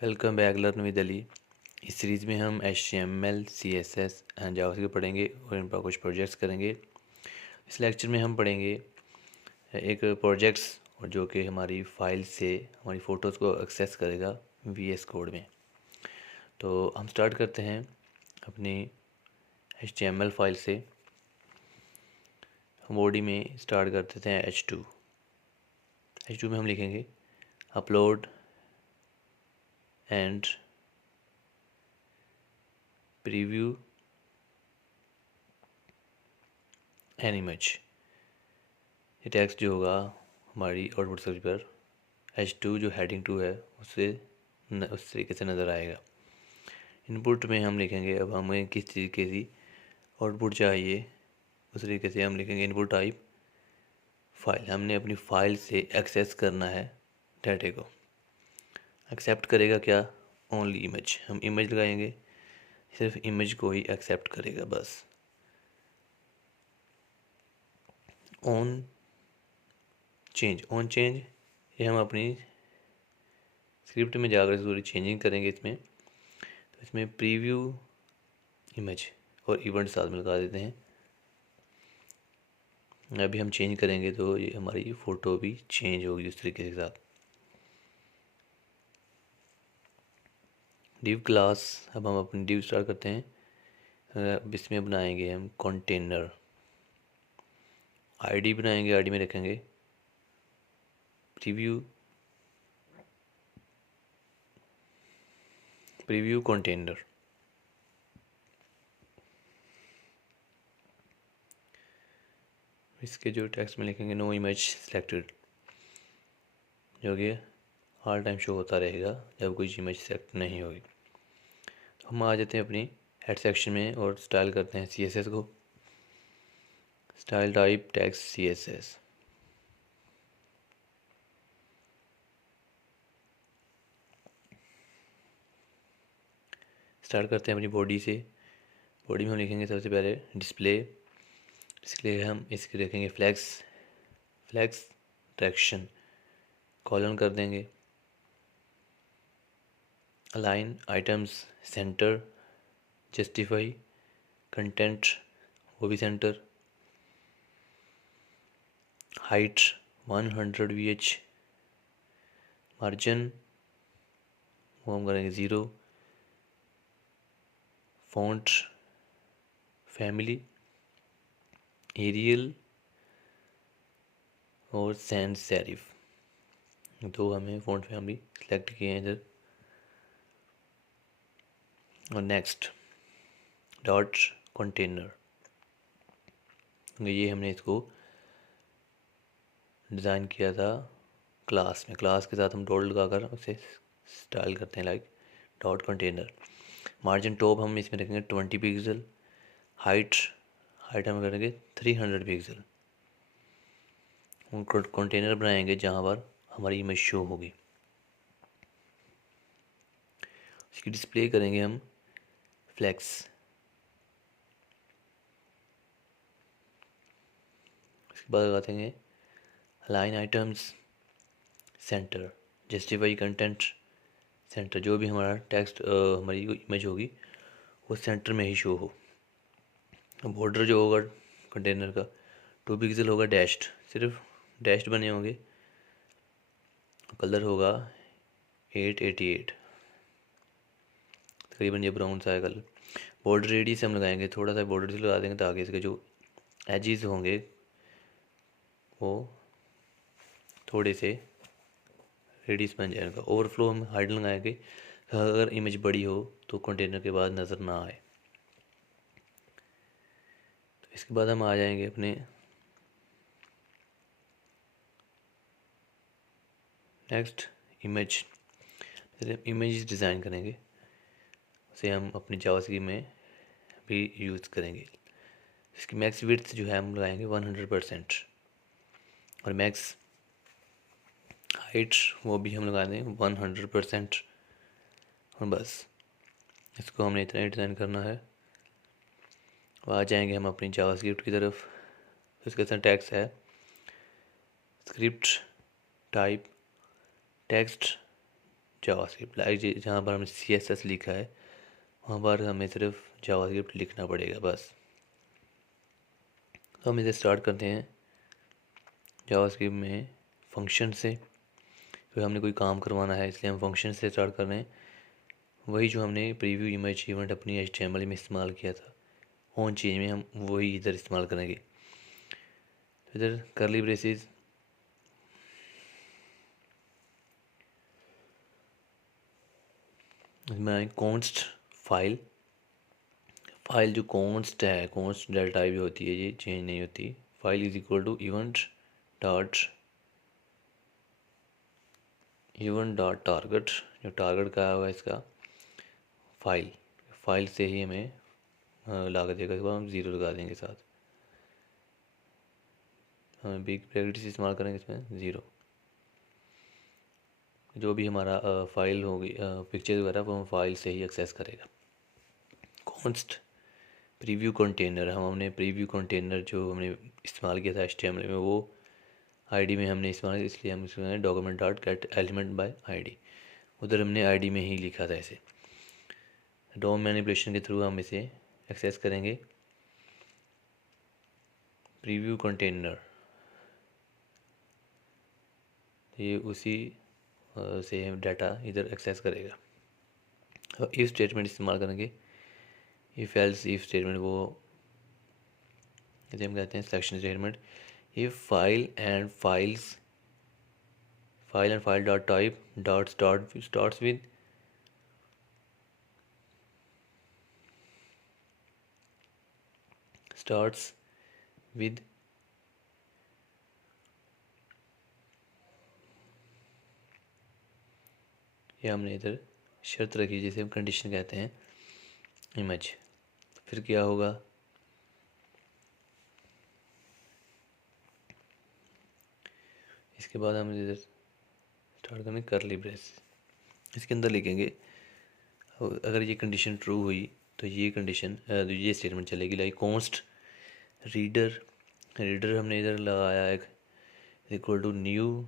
Welcome back learn with Ali. इस series में हम HTML, CSS एंड जावास्क्रिप्ट पढ़ेंगे और इन पर कुछ प्रोजेक्ट्स करेंगे। इस लेक्चर में हम पढ़ेंगे एक प्रोजेक्ट्स और जो कि हमारी फाइल से हमारी फ़ोटोज़ को एक्सेस करेगा VS कोड में। तो हम स्टार्ट करते हैं अपनी HTML फाइल से। हम बॉडी में स्टार्ट कर देते हैं H2 में हम लिखेंगे upload and preview an image. ये टेक्स्ट जो होगा हमारी आउटपुट सर्च पर H2 जो हेडिंग 2 है उससे उस तरीके से नज़र आएगा। इनपुट में हम लिखेंगे अब हमें किस तरीके की आउटपुट चाहिए, उस तरीके से हम लिखेंगे इनपुट टाइप फाइल। हमने अपनी फाइल से एक्सेस करना है डाटे को। एक्सेप्ट करेगा क्या? Only image. हम इमेज लगाएंगे, सिर्फ इमेज को ही एक्सेप्ट करेगा बस। ऑन चेंज ये हम अपनी स्क्रिप्ट में जाकर थोड़ी चेंजिंग करेंगे इसमें। तो इसमें प्रीव्यू इमेज और इवेंट साथ में लगा देते हैं। अभी हम चेंज करेंगे तो ये हमारी फ़ोटो भी चेंज होगी उस तरीके के साथ। डिव क्लास, अब हम अपनी डिव स्टार्ट करते हैं। अब इसमें बनाएंगे हम कंटेनर। आईडी बनाएंगे, आईडी में रखेंगे प्रीव्यू कंटेनर। इसके जो टेक्स्ट में लिखेंगे नो इमेज सिलेक्टेड, जो कि हर टाइम शो होता रहेगा जब कोई इमेज सेलेक्ट नहीं होगी। तो हम आ जाते हैं अपनी हेड सेक्शन में और स्टाइल करते हैं CSS को। Style type text CSS। Start करते हैं अपनी बॉडी से। बॉडी में हम लिखेंगे सबसे पहले डिस्प्ले। इसके लिए हम इसके लिखेंगे फ्लैक्स डायरेक्शन, कॉलन कर देंगे। Align items centre, justify content वो भी सेंटर। हाइट 100 VH, मार्जिन वो हम करेंगे 0। फॉन्ट फैमिली एरियल और सैंस सेरिफ, तो हमें फॉन्ट फैमिली सेलेक्ट किए हैं इधर। और नेक्स्ट डॉट कंटेनर, ये हमने इसको डिज़ाइन किया था क्लास में। क्लास के साथ हम डॉट लगाकर उसे स्टाइल करते हैं like dot container. Margin top हम इसमें रखेंगे 20 पिक्सल। हाइट हम करेंगे 300 पिक्सल। हम कंटेनर बनाएंगे जहाँ पर हमारी इमेज शो होगी। इसकी डिस्प्ले करेंगे हम फ्लैक्स। उसके बाद लगाते हैं align items centre, justify content centre. जो भी हमारा टेक्स्ट हमारी इमेज होगी वो सेंटर में ही शो हो। बॉर्डर जो होगा कंटेनर का 2 पिक्सल होगा। डैश्ड, सिर्फ डैश्ड बने होंगे। कलर होगा 888, तकरीबन ये ब्राउन सा है कलर। बॉर्डर रेडियस हम लगाएंगे, थोड़ा सा बॉर्डर से लगा देंगे ताकि इसके जो एजेस होंगे वो थोड़े से रेडियस बन जाएगा। ओवरफ्लो हम हाइड लगाएंगे, अगर इमेज बड़ी हो तो कंटेनर के बाद नज़र ना आए। तो इसके बाद हम आ जाएंगे अपने नेक्स्ट इमेज। इमेज डिज़ाइन करेंगे, उसे हम अपनी जावास्क्रिप्ट में भी यूज़ करेंगे। इसकी मैक्स विड्थ जो है हम लगाएंगे 100% और मैक्स हाइट वो भी हम लगा दें 100%। और बस इसको हमने इतना ही डिज़ाइन करना है। अब आ जाएंगे हम अपनी जावास्क्रिप्ट की तरफ। इसके साथ टैक्स है script type text, JavaScript. Like जहाँ पर हमने CSS लिखा है वहाँ पर हमें सिर्फ जावास्क्रिप्ट लिखना पड़ेगा बस। तो हम इसे स्टार्ट करते हैं जावास्क्रिप्ट में फंक्शन से, क्योंकि हमने कोई काम करवाना है इसलिए हम फंक्शन से स्टार्ट कर रहे हैं। वही जो हमने प्रीव्यू इमेज इवेंट अपनी HTML में इस्तेमाल किया था ऑन चेंज में, हम वही इधर इस्तेमाल करेंगे। तो इधर करली ब्रेसेस इसमें कॉन्स्ट फाइल जो कॉन्स्ट है, कॉन्स्ट डेटा टाइप जो होती है ये चेंज नहीं होती। File is equal to event dot target, जो टारगेट का होगा इसका फाइल से ही हमें ला कर देगा। इसके बाद हम 0 लगा देंगे साथ, हमें बिग ब्रैकेट इस्तेमाल करेंगे इसमें 0। जो भी हमारा फाइल होगी पिक्चर वगैरह वो हम फाइल से ही एक्सेस करेगा। कॉन्स्ट प्रीव्यू कंटेनर, हमने प्रीव्यू कंटेनर जो हमने इस्तेमाल किया था HTML में वो ID में हमने इस्तेमाल, इसलिए हम इसमें document dot gate element by ID, उधर हमने ID में ही लिखा था इसे। डॉम मैनिपुलेशन के थ्रू हम इसे एक्सेस करेंगे। प्रीव्यू कंटेनर ये उसी से हम डाटा इधर एक्सेस करेगा। और इफ स्टेटमेंट इस्तेमाल करेंगे, इफ एल्स इफ स्टेटमेंट, वो इसे हम कहते हैं selection statement. If file and file dot type dot starts with ये हमने इधर शर्त रखी जिसे हम कंडीशन कहते हैं इमेज। फिर क्या होगा, इसके बाद हम इधर स्टार्ट करेंगे करली ब्रेस, इसके अंदर लिखेंगे अगर ये कंडीशन ट्रू हुई तो ये कंडीशन ये स्टेटमेंट चलेगी। लाइक कॉन्स्ट रीडर हमने इधर लगाया एक equal to new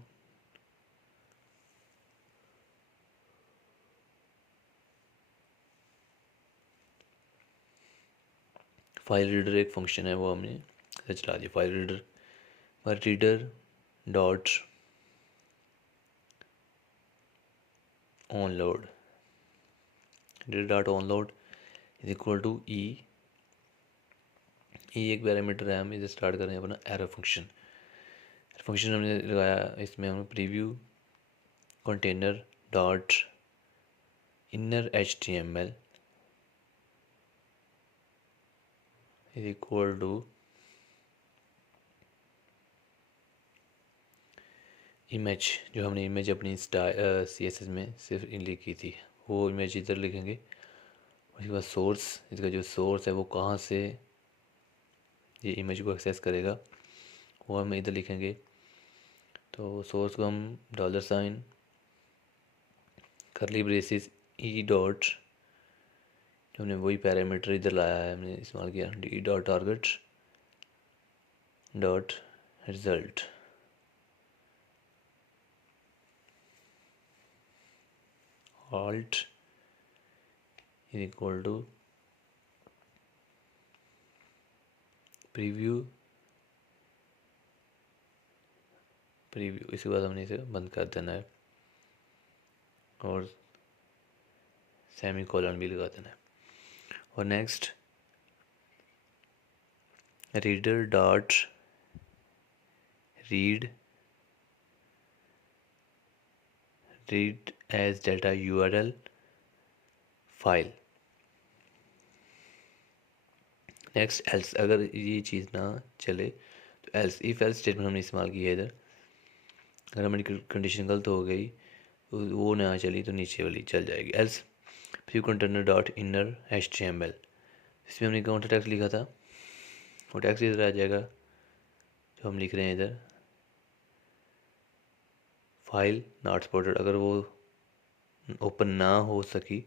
file reader, एक फंक्शन है वो हमने इधर चला दिया। फाइल रीडर पर reader dot onload, reader dot onload is equal to e एक पैरामीटर है, हम इधर स्टार्ट कर रहे हैं अपना एरर फंक्शन हमने लगाया। इसमें हम preview container dot inner HTML is equal to image, जो हमने इमेज अपनी CSS में सिर्फ लिखी थी वो इमेज इधर लिखेंगे। उसके बाद सोर्स, इसका जो सोर्स है वो कहाँ से ये इमेज को एक्सेस करेगा वो हम इधर लिखेंगे। तो सोर्स को हम $, करली ब्रेसिस ई डॉट, जो हमने वही पैरामीटर इधर लाया है हमने इस्तेमाल किया, D dot target dot result alt is equal to preview. इसके बाद हमने इसे बंद कर देना है और सेमीकोलन भी लगा देना है। और next reader dot read as data URL file. Next else, अगर ये चीज़ ना चले तो एल्स इफ एल्स स्टेटमेंट हमने इस्तेमाल किया है इधर। अगर हमारी कंडीशन गलत हो गई तो वो ना चली तो नीचे वाली चल जाएगी। Else preview container dot inner HTML, इसमें हमने काउंटर टेक्स्ट लिखा था वो टेक्स्ट इधर आ जाएगा जो हम लिख रहे हैं इधर। फाइल नॉट सपोर्टेड, अगर वो ओपन ना हो सकी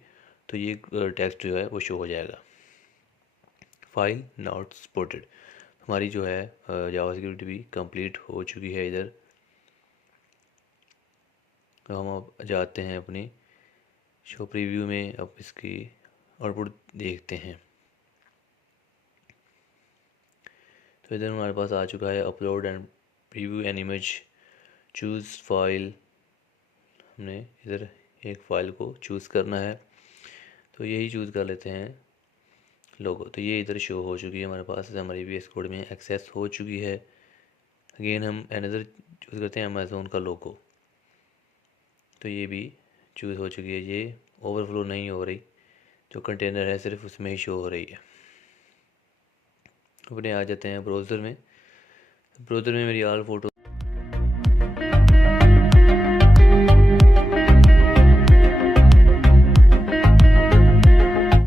तो ये टेक्स्ट जो है वो शो हो जाएगा। फाइल नॉट सपोर्टेड, हमारी जो है जावास्क्रिप्ट भी कंप्लीट हो चुकी है इधर। तो हम अब जाते हैं अपनी शो प्रीव्यू में अब इसकी आउटपुट देखते हैं। तो इधर हमारे पास आ चुका है upload and preview an image, choose file. हमने इधर एक फ़ाइल को चूज़ करना है, तो यही चूज़ कर लेते हैं लोगो। तो ये इधर शो हो चुकी है हमारे पास, हमारी VS कोड में एक्सेस हो चुकी है। अगेन हम अनदर चूज़ करते हैं अमेज़ोन का लोगो, तो ये भी चूज़ हो चुकी है। ये ओवरफ्लो नहीं हो रही, जो कंटेनर है सिर्फ उसमें ही शो हो रही है। अपने आ जाते हैं ब्राउज़र में। ब्राउज़र में मेरी आल फ़ोटो